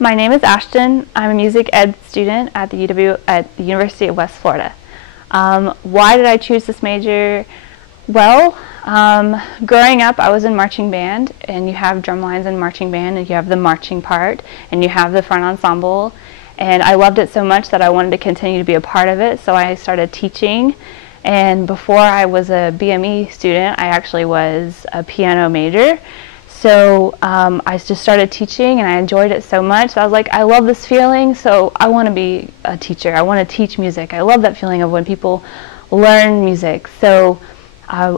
My name is Ashton. I'm a music ed student at the University of West Florida. Why did I choose this major? Well, growing up I was in marching band, and you have drum lines in marching band, and you have the marching part, and you have the front ensemble, and I loved it so much that I wanted to continue to be a part of it, so I started teaching. And before I was a BME student, I actually was a piano major. So I just started teaching, and I enjoyed it so much. So I was like, I love this feeling, so I want to be a teacher. I want to teach music. I love that feeling of when people learn music. So I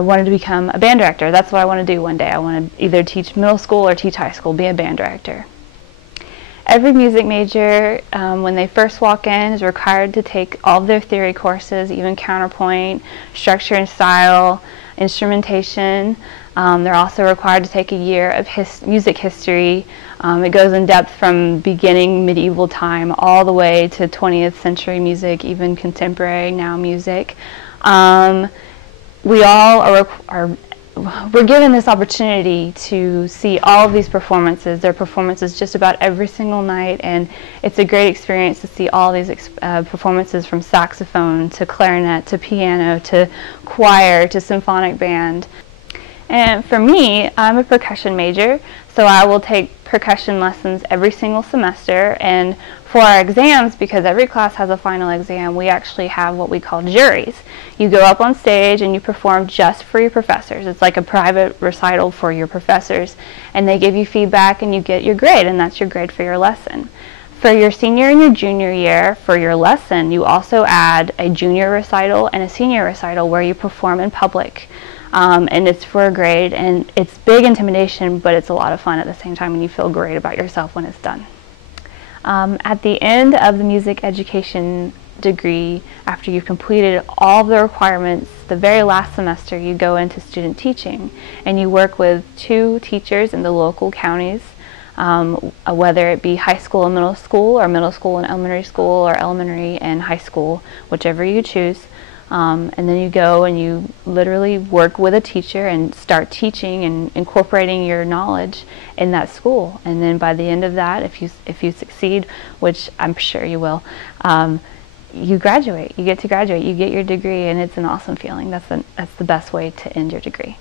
wanted to become a band director. That's what I want to do one day. I want to either teach middle school or teach high school, be a band director. Every music major, when they first walk in, is required to take all of their theory courses, even counterpoint, structure and style, instrumentation. They're also required to take a year of music history. It goes in depth from beginning medieval time all the way to 20th century music, even contemporary now music. We all we're given this opportunity to see all of these performances. There are performances just about every single night, and it's a great experience to see all these performances, from saxophone to clarinet to piano to choir to symphonic band. And for me, I'm a percussion major, so I will take percussion lessons every single semester. And for our exams, because every class has a final exam, we actually have what we call juries. You go up on stage and you perform just for your professors. It's like a private recital for your professors, and they give you feedback and you get your grade, and that's your grade for your lesson. For your senior and your junior year, for your lesson, you also add a junior recital and a senior recital where you perform in public. And it's for a grade, and it's big intimidation, but it's a lot of fun at the same time, and you feel great about yourself when it's done. At the end of the music education degree, after you've completed all of the requirements, the very last semester you go into student teaching, and you work with 2 teachers in the local counties, whether it be high school and middle school, or middle school and elementary school, or elementary and high school, whichever you choose. And then you go and you literally work with a teacher and start teaching and incorporating your knowledge in that school. And then by the end of that, if you succeed, which I'm sure you will, you graduate. You get to graduate. You get your degree, and it's an awesome feeling. That's the best way to end your degree.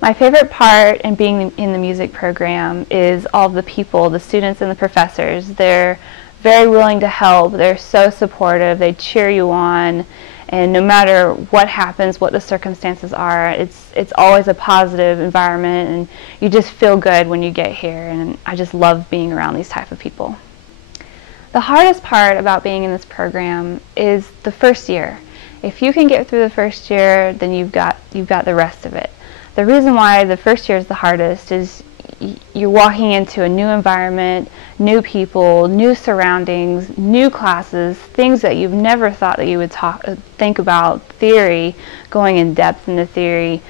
My favorite part in being in the music program is all of the people, the students and the professors. They're very willing to help. They're so supportive. They cheer you on. And no matter what happens, what the circumstances are, it's always a positive environment, and you just feel good when you get here, and I just love being around these type of people. The hardest part about being in this program is the first year. If you can get through the first year, then you've got the rest of it. The reason why the first year is the hardest is you're walking into a new environment, new people, new surroundings, new classes, things that you've never thought that you would think about, theory, going in depth into theory,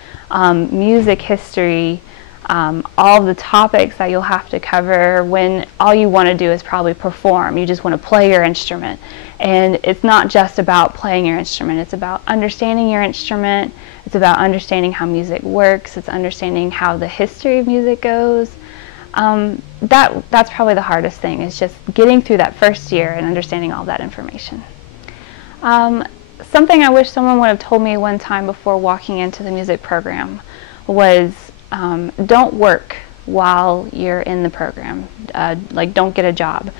music history, all the topics that you'll have to cover when all you want to do is probably perform. You just want to play your instrument. And it's not just about playing your instrument, it's about understanding your instrument, it's about understanding how music works, it's understanding how the history of music goes. That's probably the hardest thing, is just getting through that first year and understanding all that information. Something I wish someone would have told me one time before walking into the music program was, don't work while you're in the program. Like, don't get a job,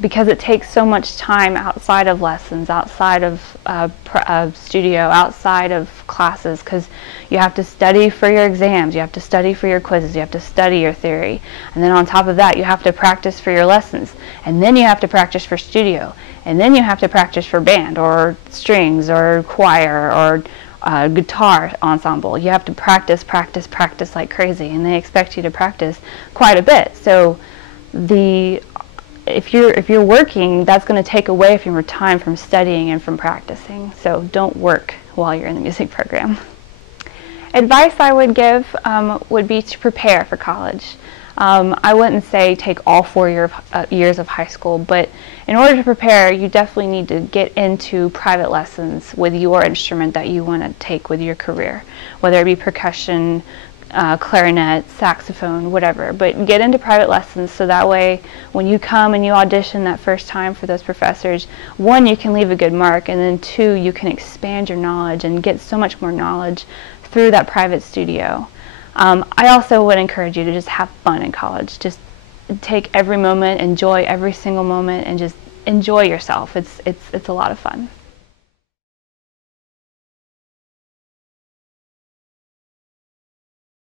because it takes so much time outside of lessons, outside of studio, outside of classes, because you have to study for your exams, you have to study for your quizzes, you have to study your theory, and then on top of that you have to practice for your lessons, and then you have to practice for studio, and then you have to practice for band or strings or choir or guitar ensemble. You have to practice like crazy, and they expect you to practice quite a bit. So if you're working, that's going to take away from your time from studying and from practicing. So don't work while you're in the music program. Advice I would give would be to prepare for college. I wouldn't say take all 4 years of high school, but in order to prepare, you definitely need to get into private lessons with your instrument that you want to take with your career, whether it be percussion, clarinet, saxophone, whatever, but get into private lessons so that way when you come and you audition that first time for those professors, one, you can leave a good mark, and then two, you can expand your knowledge and get so much more knowledge through that private studio. I also would encourage you to just have fun in college. Just take every moment, enjoy every single moment, and just enjoy yourself. It's a lot of fun.